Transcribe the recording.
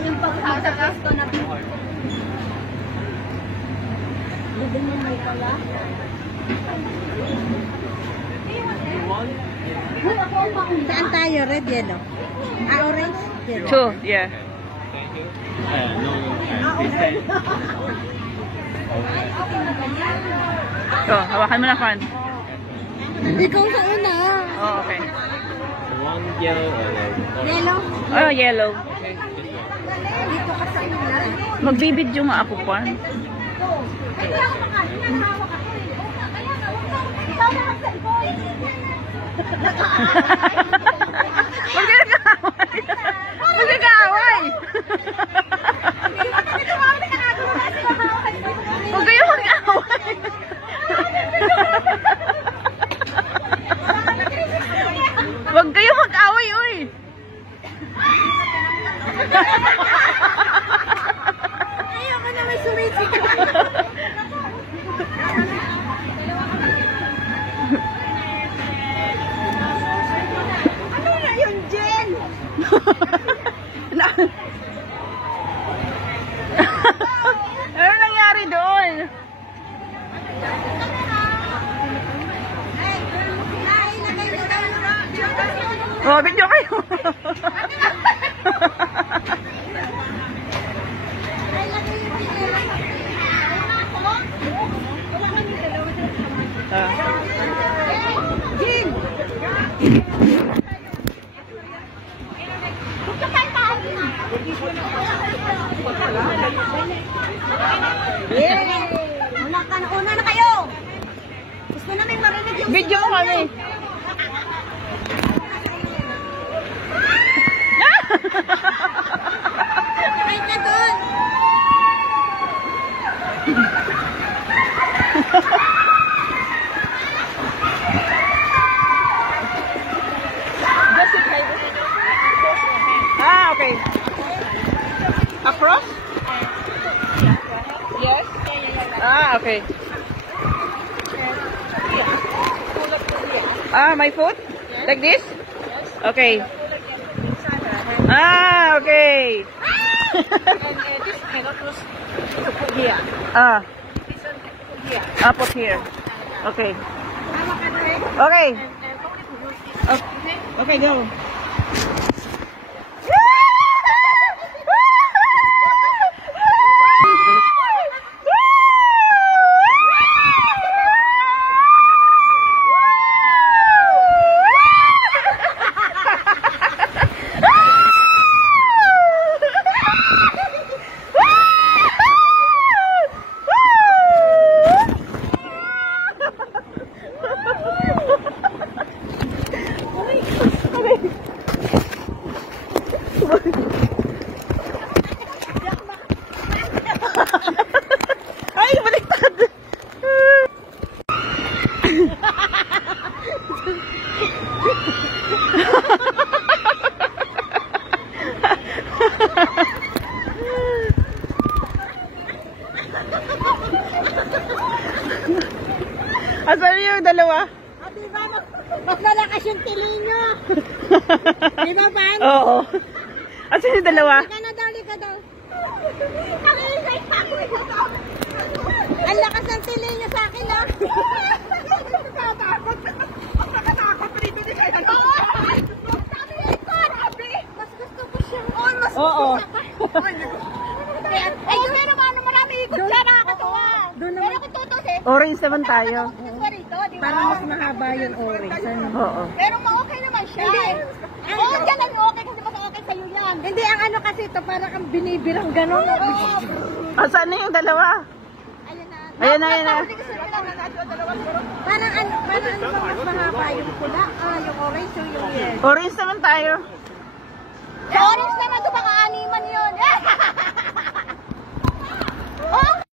Yung pagkakasakay ko na saan tayo? Red, yellow? Orange? Yellow. Two, yeah. So, hawakan mo na, Juan. Ikaw sa una. Oh, okay. One yellow. Yellow? Oh, yellow. Dito ka sa una. Magbibidyo nga ako, Juan. Magkakaaway! Huwag kayo mag-away! Huwag kayo mag-away, uy! Ayoko na may sumisik. Ano na yun, Jen? Ano nangyari doon? Oh, video kayo. Una na kayo. Gusto namin marinig yung Video mo kami. Ay na doon. Ah, okay. Across? Yes. Ah, okay. Ah, my foot? Like this? Okay. Ah, okay. Ah. Ah, put here. Okay. Okay. Okay, go. Ay, baliktad! Asan yung dalawa? Diba, mas malakas yung tili nyo. Diba, Pan? Oo. Asan yung dalawa? Lika na daw, lika daw. Ang lakas ng tili nyo sa akin, ah. Nakakatakot dito ni Kaya. Mas gusto ko siya. Mas gusto Oo. Ay, pero marami ikot siya, nakakatawa. Pero kung tutusin, Orange naman tayo. parang mas mahaba yung orange. Oo. Pero ma-okay naman siya. Oo, dyan ang okay kasi mas okay sa'yo yan. Hindi, ang ano kasi ito, parang kang binibirang gano'n. Asan na yung dalawa? Ayan na, ayan na. Parang ano mas mahaba yung pula, yung orange o yung yes. Orange naman tayo. Orange naman ito, baka animan yun.